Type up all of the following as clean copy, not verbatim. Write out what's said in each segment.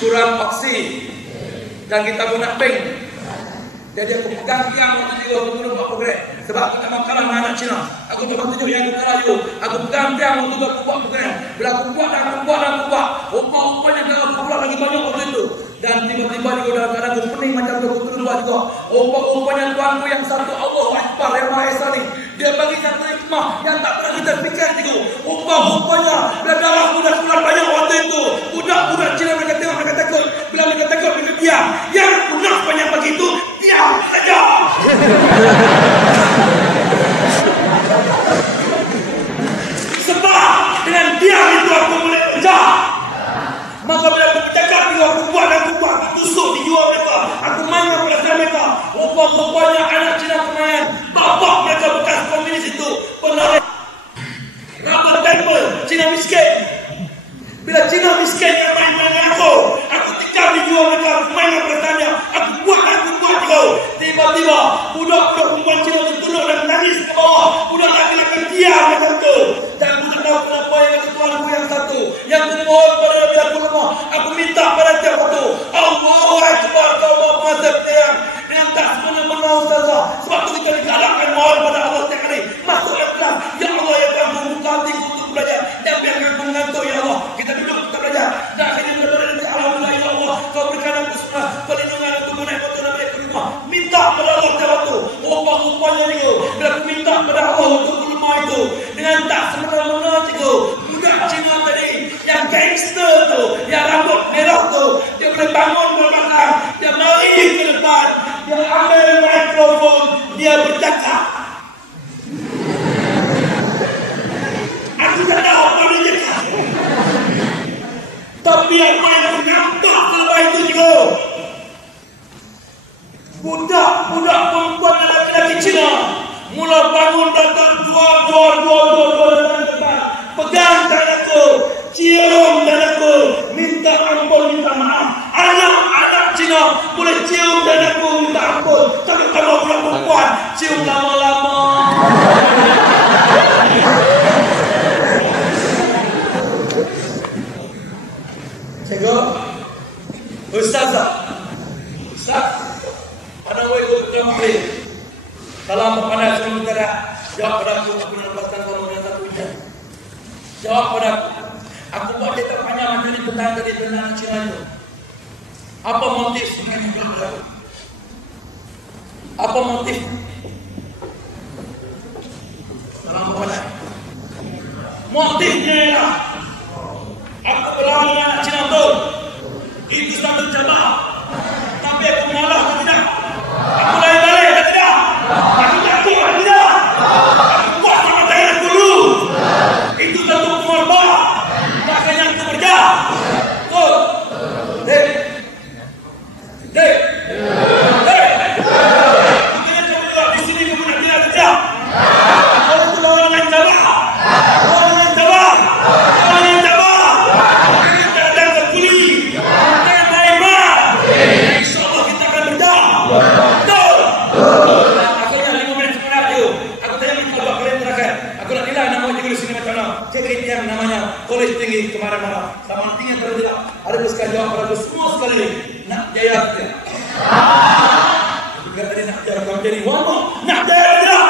kurang oksi, dan kita guna ping. Jadi aku pegang tiang waktu itu aku turun Pak Progres. Sebab aku tak mau kalah dengan anak Cina. Aku tak mau tunjuk yang aku rayu. Aku pegang tiang waktu itu aku buat Progres. Bila aku buat dan aku buat dan aku buat, rupa-rupanya dalam pula lagi banyak waktu itu. Dan tiba-tiba juga dalam keadaan aku pening macam tu aku turun buat juga. Rupa-rupanya Tuanku yang satu Allah Akbar yang Maha Esa ni, dia bagi satu hikmah yang tak pernah kita fikir itu. Rupa-rupanya bila dalam budak-budak banyak waktu itu, budak-budak Cina mereka tengok mereka takut. Bila mereka takut mereka diam. Yang budak banyak begitu diam saja. Sebab dengan diam itu aku boleh kerja. Maka bila aku bercakap dengan aku buat dan aku buat, tusuk dijual mereka. Aku main dengan perasaan mereka. Rupa-rupanya anak Cina kemarin, bapak mereka bekas komunis itu pernah rubber temple Cina miskin. Bila Cina miskin yang main dengan aku tinggal dijual mereka. Aku main dengan perasaannya. Aku buat juga. Tiba-tiba budak-budak perempuan Cina itu duduk dan menangis ke bawah. Budak laki-laki diam macam tu. Dan budak tahu kenapa yang tuanku yang satu. Yang aku mohon pada Nabi aku lemah. Aku minta pada tiap waktu. Allahu Akbar, kau maha pengasih penyayang. Dengan tak semena-mena Ustazah. Sebab tu kita digalakkan mohon pada Allah setiap kali. Masuk ikhlas. Ya Allah ya Tuhan, buka hatiku untuk belajar. Dan biarkan aku mengantuk ya Allah. Kita duduk kita belajar. Dan akhirnya berdoa dan alhamdulillah ya Allah. Kau berikan aku sunnah perlindungan untuk menaik motor Nabi aku rumah. Minta pada Allah setiap waktu. Rupa-rupanya itu. Bila aku minta pada Allah untuk rumah itu. Dengan tak semena-mena itu. Budak Cina tadi. Yang gangster tu. Yang rambut merah tu. Dia boleh bangun ke belakang. Dia mari ke depan. Dia ambil mikrofon. Dia bercakap. Aku tak tahu apa dia cakap. Tapi aku yang nampak lepas itu juga. Budak-budak perempuan dan laki-laki Cina mula bangun datang dua datang depan. Pegang tanganku, cium tanganku, minta ampun, minta maaf. Anak-anak Cina boleh cium tanganku, minta ampun. Tapi kalau budak perempuan cium lama-lama. Cikgu, Ustaz, pada waktu itu kembali. Kalau apa pada sebelum kita jawab pada aku nak lepaskan kamu dengan satu ujian. Jawab pada aku buat dia tak panjang macam ni tentang Cina itu. Apa motif sebenarnya? Apa motif? Salam kepada. Motifnya ialah aku berlawan dengan anak Cina tu. Itu sambil jamaah. Tapi aku mengalah atau tidak? Aku lari balik atau tidak? Aku takut atau tidak? Aku buat sama tangan aku dulu. Itu satu pengorban. Makanya aku kerja. Oh, Dek. Makanya kamu juga di sini kamu nak tidak kerja. Kalau itu lawan dengan jamaah. Yang namanya kolej tinggi kemana-mana sama tinggi atau tidak ada sekali jawab pada semua sekali nak jaya tidak juga tadi nak jaya kau jadi wama nak jaya tidak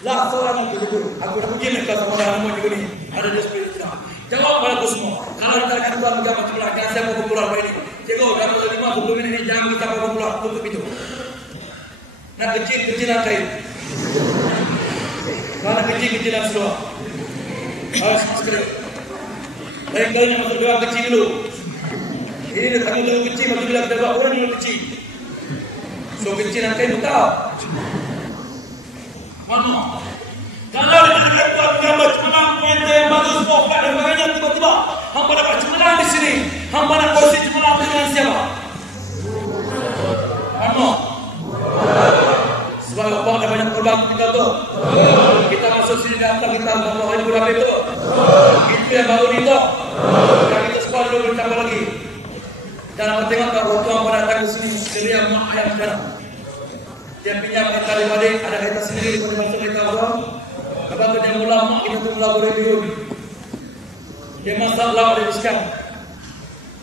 lah seorang aku dah uji mereka sama orang nama juga ni ada di sebelah kita jawab pada aku semua kalau kita akan buat macam mana jangan siapa popular pada ini cikgu dalam 5-10 minit ini jangan kita popular tutup itu nak kecil-kecilan kain kalau kecil-kecilan semua harus sekali. Lain kali nak masuk doa kecil dulu. Ini dah tanggung jawab kecil. Maka bila kita buat orang dulu kecil. So kecil nanti tahu. Mana? Kalau kita buat gambar cemerlang, pente yang bagus, pokok dan sebagainya, tiba-tiba hampa dapat cemerlang di sini. Hampa nak kursi cemerlang dengan siapa? Mana? Sebab apa ada banyak korban kita tu. Kita masuk sini dalam kita Allah ini berapa itu. Itu yang baru ni tu. Dan kita sekolah dulu bertambah lagi. Dan apa tengok tak waktu apa datang ke sini seria mak ayam sekarang. Dia pinjam kereta daripada ada kereta sendiri pada masa mereka orang. Lepas tu dia mula mak kita tu mula boleh biru. Dia masak lah pada sekarang.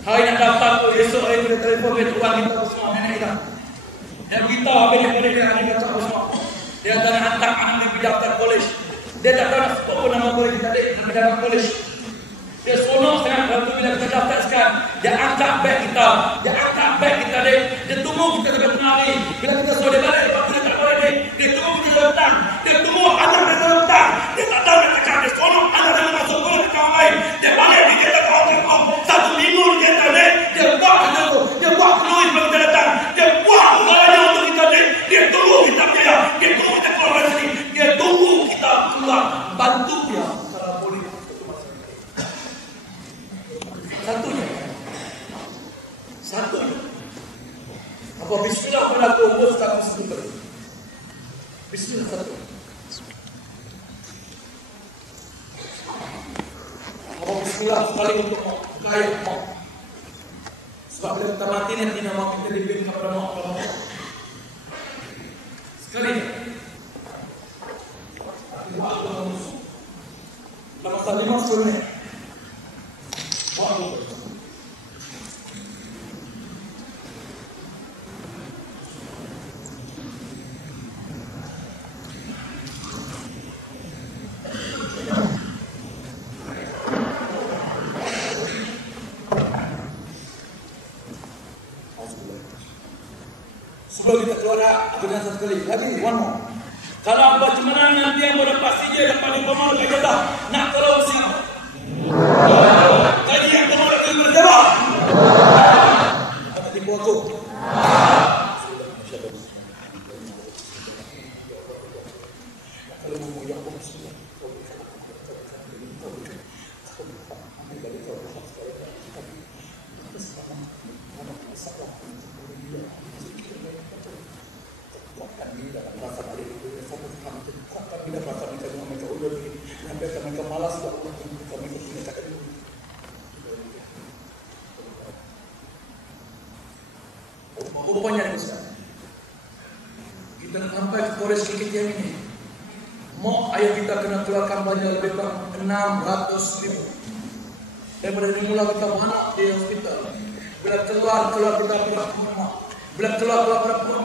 Hari nak daftar tu, esok hari kita telefon ke tuan kita semua, nenek kita. Dia beritahu adik-adik kita semua. Dia tak nak hantar anak dia pergi daftar kolej. Dia tak tahu nak sebut apa nama kolej kita, nak pergi daftar kolej. Dia seronok sangat waktu bila kita daftar sekarang. Dia angkat beg kita. Dia tunggu kita sampai tengah hari. Bila kita suruh dia balik, waktu dia tak boleh dia. Dia tunggu kita datang. Dia tunggu anak dia datang. Dia tak tahu nak cakap. Dia seronok anak dia masuk sekolah ke kawan lain. Dia balik dia kata kawan-kawan. 1 minggu dia kata dia. Dia buat kerja tu. Dia buat penulis sebelum kita datang. Dia buat segalanya untuk kita dia. Dia tunggu kita biaya. Dia tunggu kita keluar dari sini. Dia tunggu kita keluar. Bantu dia. Kalau boleh. Satunya. Apa bismillah berlaku umur sekarang sebut. Bismillah satu. Apa bismillah sekali untuk kaya mau. Sebab bila kita mati nanti nama kita diberi kepada mau. Sekali. Nama tadi maksudnya. Sebelum kita keluar dengan satu kali lagi, one more. Kalau baju menang nanti yang dapat CJ dapat diploma dekat kita. Nak kalau siapa? Kaji yang kamu lagi berjawab. Apa tipu aku? Kalau mau yang pun semua. Rupanya kita sampai ke Polres KKTM ini, mau ayah kita kena keluarkan banyak lebih kurang 600,000 daripada dimula kita beranak di hospital. Bila keluar kita berapa? Bila keluar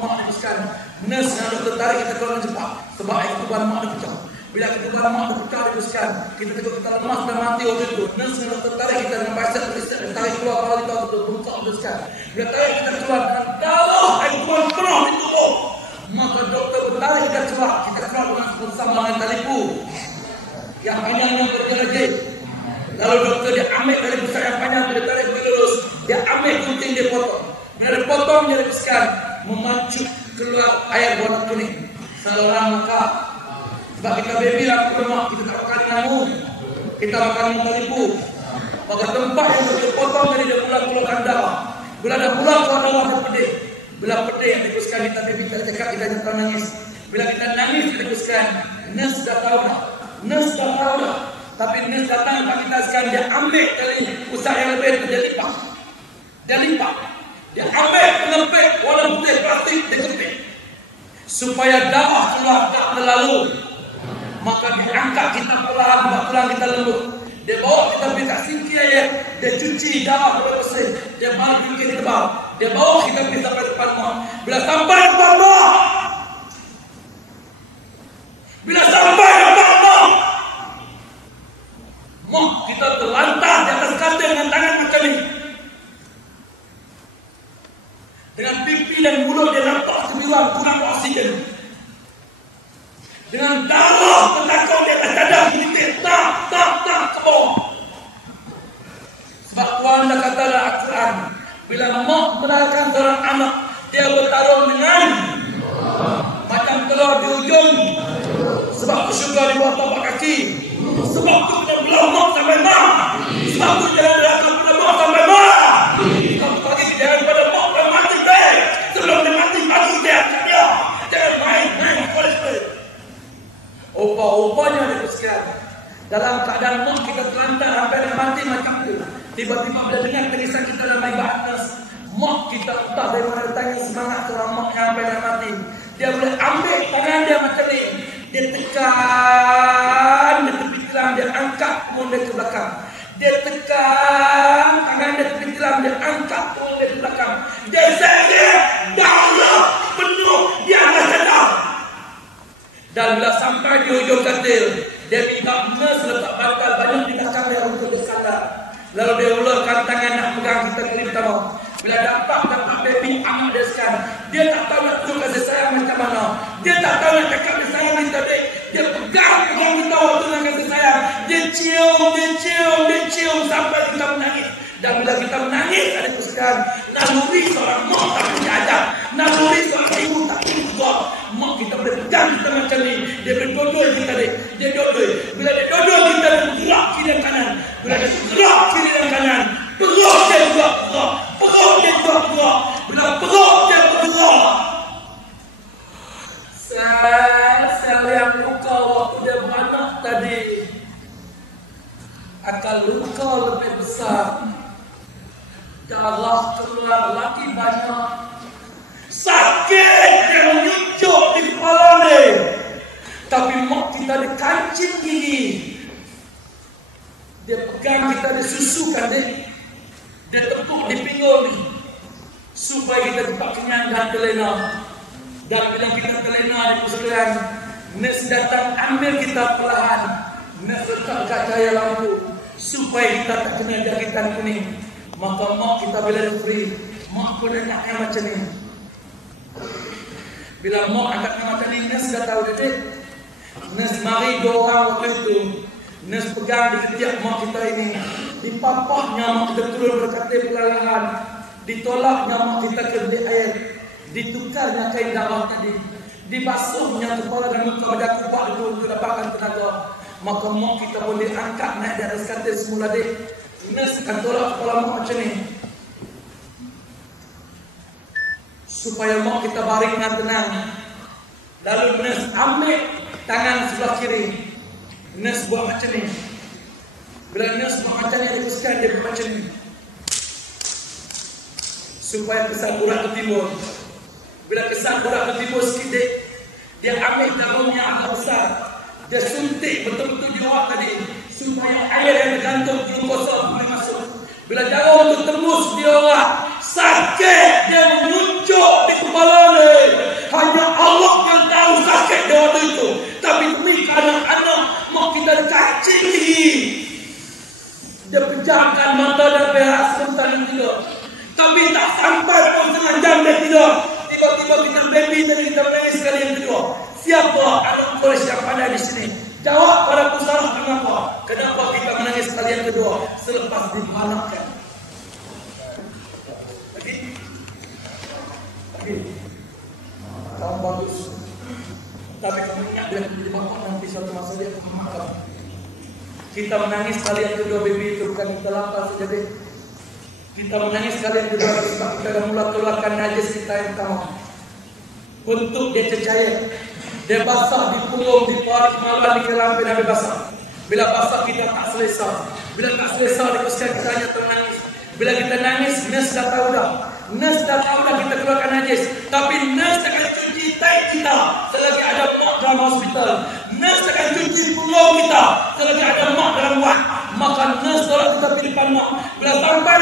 mak sekarang nurse yang doktor tarik kita keluar cepat sebab air ketuban mak dah pecah. Bila ketuban mak dah pecah dibesarkan, kita tengok kita lemas dan mati waktu itu. Nurse yang doktor tarik kita dengan bicep kristal dan tarik keluar kepala kita betul bungkak dibesarkan. Bila tarik kita keluar dengan darah air ketuban penuh di tubuh, maka doktor bertarik kita keluar dengan bersama dengan talipu yang panjangnya berjelajah. Lalu doktor dia ambil dari besar yang panjang, dia tarik lurus, dia ambil gunting, dia potong. Dia potong, dia lepaskan, memacu keluar air warna kuning. Saluran maka, sebab kita baby lah lemak, kita tak makan nyamuk, kita makan talipu. Maka tempat yang dia potong jadi dia mula keluarkan darah. Bila dah mula keluar darah, dia pedih. Bila pedih yang dipuskan kita baby tak cakap, kita jangan nangis. Bila kita nangis, kita dipuskan, nurse dah tahu dah. Tapi nurse datang tempat kita sekarang, dia ambil dari usaha yang lebih itu, dia lipat. Dia ambil pengempit warna putih plastik, dia kempit. Supaya darah keluar tak terlalu. Maka diangkat kita perlahan, tulang kita lembut. Dia bawa kita pergi kat sinki air, dia cuci darah boleh bersih. Dia bawa pergi tebal. Dia bawa kita pergi sampai depan mak. Bila sampai depan mak, mak kita terlantar di atas katil dengan tangan macam ni. Dengan pipi dan mulut dia nampak kebiruan, kurang oksigen. Dengan darah tertakau di atas dada, kita tak ke bawah. Sebab Tuhan dah kata dalam Al-Quran, bila mak benarkan seorang anak, dia bertarung dengan macam telur di ujung. Sebab tu syurga di bawah tapak kaki. Sebab tu kena belah mak sampai mak. Sebab tu jangan berlaku pada mak sampai mak. Kamu pagi jangan pada mak sampai mati. Sebelum dia mati, baru dia. Jangan main. Upah-upahnya dipuskan. Dalam keadaan mak kita terlantar sampai dia mati macam tu. Tiba-tiba bila dengar tulisan kita dalam ibadat, mak kita entah dari mana datangnya semangat seorang mak yang sampai dia mati. Dia boleh ambil tangan dia macam ni. Dia tekan dia tepi tilam, dia angkat mundur ke belakang. Dia tekan tangan dia tepi tilam, dia Lalu dia ulurkan tangan nak pegang kita kali pertama. Bila dapat baby amat dia sekarang, dia tak tahu nak tunjuk kasih sayang macam mana. Dia tak tahu nak cakap kasih sayang kita. Dia pegang kita waktu nak kasih sayang. Dia cium sampai kita menangis. Dan bila kita menangis, ada sekarang naluri seorang mak tak punya adab, naluri seorang ibu tak punya. Mak kita boleh pegang kita macam ni. Dia berdodol kita dia dodol. Bila dia dodol kita gerak kiri dan kanan. Bila dia gerak kiri dan kanan, perut dia gerak. Perut dia gerak. Bila perut dia bergerak, sel yang luka waktu dia beranak tadi akan luka lebih besar. Darah keluar lagi banyak. Sakit yang menyucuk di kepala ni. Tapi mak kita ada kancing gigi. Dia pegang kita, dia susukan dia. Dia tepuk di pinggul ni. Supaya kita cepat kenyang dan terlena. Dan bila kita terlena di persekutuan, nurse datang ambil kita perlahan. Nurse letak kat cahaya lampu. Supaya kita tak kena jahitan kuning. Maka mak kita bila dia free, mak pun anaknya macam ni. Bila mak anaknya macam ni, nurse dah tahu dia. Nurse mari 2 orang waktu itu. Nurse pegang di ketiak mak kita ini. Dipapahnya mak kita turun berkata perlahan. Ditolaknya mak kita ke air. Ditukarnya kain darah tadi. Dibasuhnya kepala dan muka pada kupak itu untuk dapatkan tenaga. Maka mak kita pun diangkat naik di atas katil semula dia. Nurse akan tolak kepala mak macam ni. Supaya mak kita baring dengan tenang. Lalu nurse ambil tangan sebelah kiri. Nurse buat macam ni. Bila nurse buat macam ni, dia teruskan dia buat macam ni. Supaya kesan urat ke timur. Bila kesan urat ke timur sikit, dia ambil jarum yang agak besar. Dia suntik betul-betul di awak tadi. Supaya air yang tergantung di kosong boleh masuk. Bila jarum itu tembus di awak, sakit dia menyucuk di kepala ni. Hanya Allah yang tahu sakit dia waktu itu. Tapi demi anak-anak, mak kita cacing lagi. Dia pejamkan mata dan berak sebentar dan tidur. Tapi tak sampai pun setengah jam dia tidur. Tiba-tiba kita baby tadi kita menangis sekali yang kedua. Siapa anak Quraisy yang pandai di sini? Jawab pada pusara kenapa? Kenapa kita menangis sekali yang kedua selepas dipanakkan? Lagi? Kamu bagus. Tapi kamu ingat bila menjadi bapak nanti suatu masa dia akan makan. Kita menangis sekali yang kedua baby itu bukan kita lapar saja deh. Kita menangis sekali yang kedua sebab kita dah mula keluarkan najis kita yang pertama. Untuk dia tercair. Dia basah di punggung, di paha, di kepala, di kelamin, habis basah. Bila basah kita tak selesa. Bila tak selesa, dikoskan kita hanya ternangis. Bila kita nangis, nurse dah tahu dah. Nurse dah tahu dah kita keluarkan najis. Tapi nurse akan cuci tahi kita selagi ada mak dalam hospital. Nurse akan cuci punggung kita selagi ada mak dalam wad. Maka nurse tolak kita pergi depan mak. Bila sampai